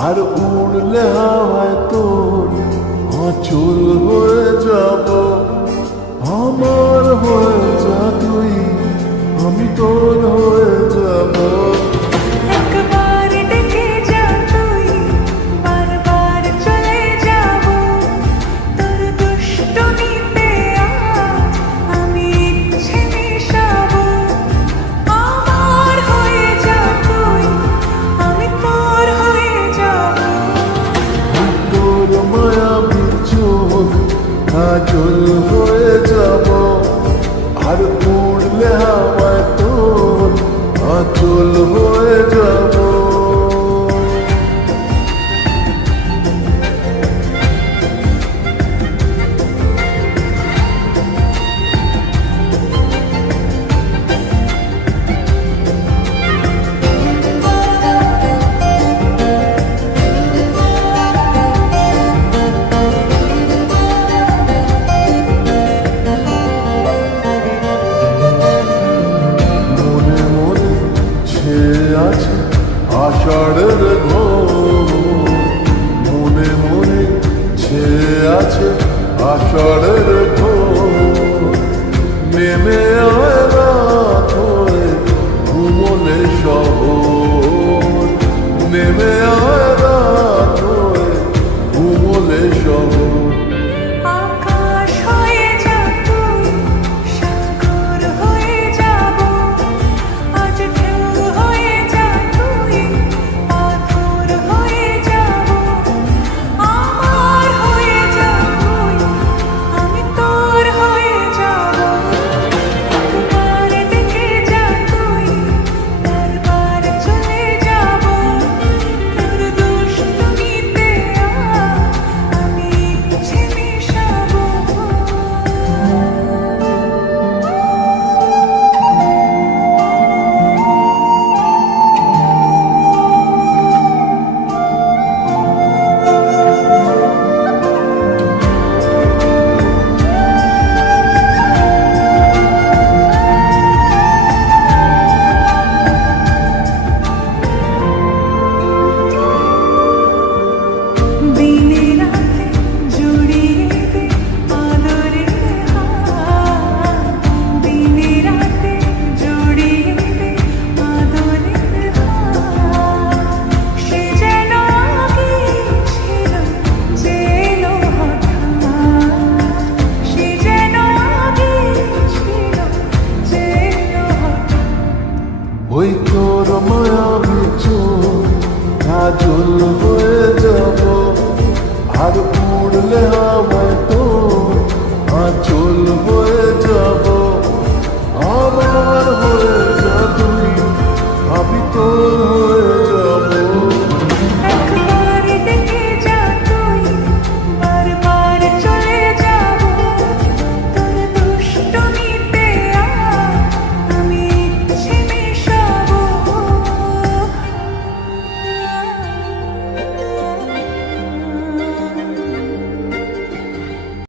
আর উড়লে হাওয়ায় তোর আঁচল হয়ে যাব। আমার হয়ে যা তুই, আমি তোর হয়ে যাব। একবার ডেকে যা তুই, বারবার চলে যাব। তোর দুষ্টুমিতে আজ আমি ইচ্ছে মিশাবো। আমার হয়ে যা তুই, আমি তোর হয়ে যাব। তোর মায়াবী চোখ কাজল হয়ে যাব। আর উড়লে হাওয়ায় তোর আঁচল হয়ে যাব। আছে আষাঢ়ের ঘোর, মনে মনে ছেয়ে আছে আষাঢ়ের ঘোর। নেমে আয় রাত হয়ে ঘুমলে শহর, নেমে আয় রাত হয়ে ঘুমলে শহর। আকাশ হয়ে যা তুই, সাগর হয়ে যাব। আজ ঢেউ হয়ে যা তুই, পাথর হয়ে যাব। আমার হয়ে যা তুই, আমি তোর হয়ে যাব। একবার ডেকে যা তুই, বারবার চলে যাব। তোর দুষ্টুমিতে আজ আমি ইচ্ছে মিশাবো। দিনে রাতে জড়িয়ে দে আদরের হাত। দিনে রাতে জড়িয়ে দে আদরের হাত। সে যেন আগে ছিল, যে এলো হঠাৎ। সে যেন আগে ছিল, যে এলো হঠাৎ। ওই তোর মায়াবী চোখ কাজল